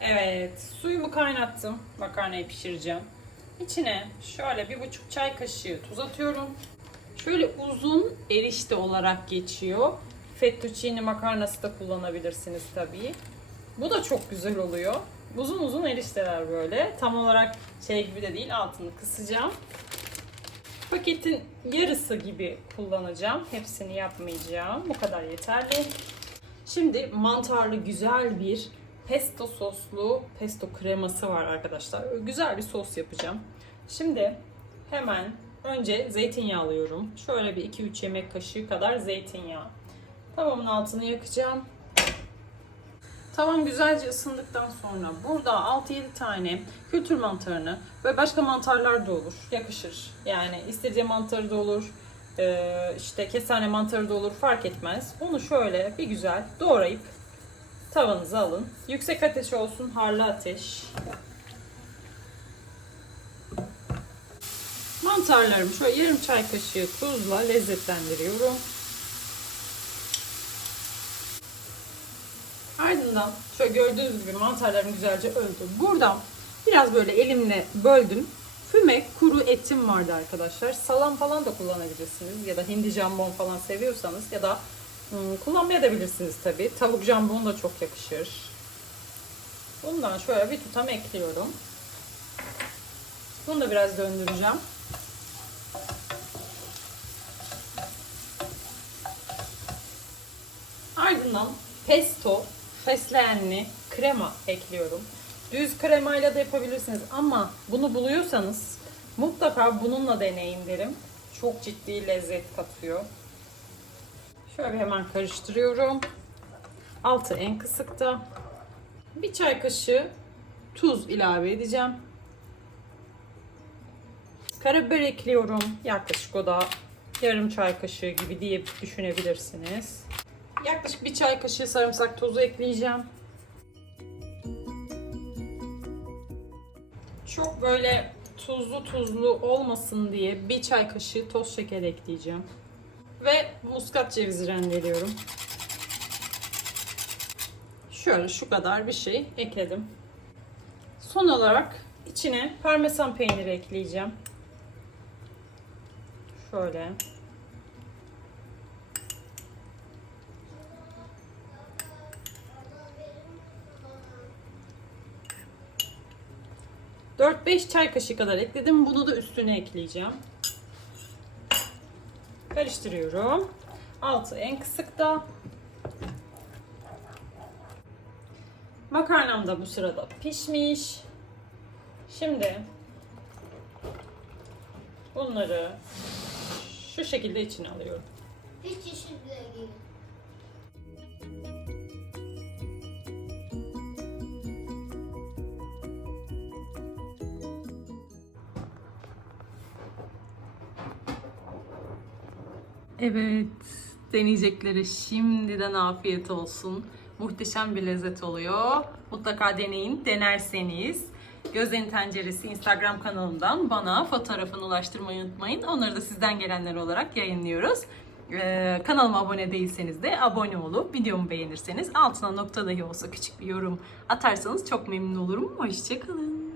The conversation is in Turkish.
Evet, suyumu kaynattım. Makarnayı pişireceğim. İçine şöyle bir buçuk çay kaşığı tuz atıyorum. Şöyle uzun erişte olarak geçiyor. Fettuccine makarnası da kullanabilirsiniz tabii. Bu da çok güzel oluyor. Uzun uzun erişteler böyle. Tam olarak şey gibi de değil. Altını kısacağım. Paketin yarısı gibi kullanacağım. Hepsini yapmayacağım. Bu kadar yeterli. Şimdi mantarlı güzel bir pesto soslu pesto kreması var arkadaşlar. Güzel bir sos yapacağım. Şimdi hemen önce zeytinyağı alıyorum. Şöyle bir 2-3 yemek kaşığı kadar zeytinyağı. Tavamın altını yakacağım. Tavam güzelce ısındıktan sonra burada 6-7 tane kültür mantarını ve başka mantarlar da olur. Yakışır. Yani istediği mantarı da olur. İşte kestane mantarı da olur fark etmez. Onu şöyle bir güzel doğrayıp tavanıza alın. Yüksek ateş olsun, harlı ateş. Mantarlarımı şöyle yarım çay kaşığı tuzla lezzetlendiriyorum. Ardından şöyle gördüğünüz gibi mantarlarım güzelce öldü. Buradan biraz böyle elimle böldüm. Füme kuru etim vardı arkadaşlar. Salam falan da kullanabilirsiniz ya da hindi jambon falan seviyorsanız ya da hmm, kullanmayabilirsiniz tabi. Tavuk jambon da çok yakışır. Bundan şöyle bir tutam ekliyorum. Bunu da biraz döndüreceğim. Ardından pesto, fesleğenli krema ekliyorum. Düz kremayla da yapabilirsiniz ama bunu buluyorsanız mutlaka bununla deneyin derim. Çok ciddi lezzet katıyor. Şöyle hemen karıştırıyorum. Altı en kısıkta. Bir çay kaşığı tuz ilave edeceğim. Karabiber ekliyorum. Yaklaşık o da yarım çay kaşığı gibi diye düşünebilirsiniz. Yaklaşık bir çay kaşığı sarımsak tozu ekleyeceğim. Çok böyle tuzlu tuzlu olmasın diye bir çay kaşığı toz şeker ekleyeceğim. Ve muskat cevizi rendeliyorum. Şöyle şu kadar bir şey ekledim. Son olarak içine parmesan peyniri ekleyeceğim. Şöyle. Dört beş çay kaşığı kadar ekledim. Bunu da üstüne ekleyeceğim. Karıştırıyorum. Altı en kısıkta. Makarnam da bu sırada pişmiş. Şimdi bunları şu şekilde içine alıyorum. Hiç bile değil. Evet, deneyeceklere şimdiden afiyet olsun. Muhteşem bir lezzet oluyor. Mutlaka deneyin, denerseniz. Gözlerin Tenceresi Instagram kanalından bana fotoğrafını ulaştırmayı unutmayın. Onları da sizden gelenler olarak yayınlıyoruz. Ee, kanalıma abone değilseniz de abone olup videomu beğenirseniz altına nokta dahi olsa küçük bir yorum atarsanız çok memnun olurum. Hoşçakalın.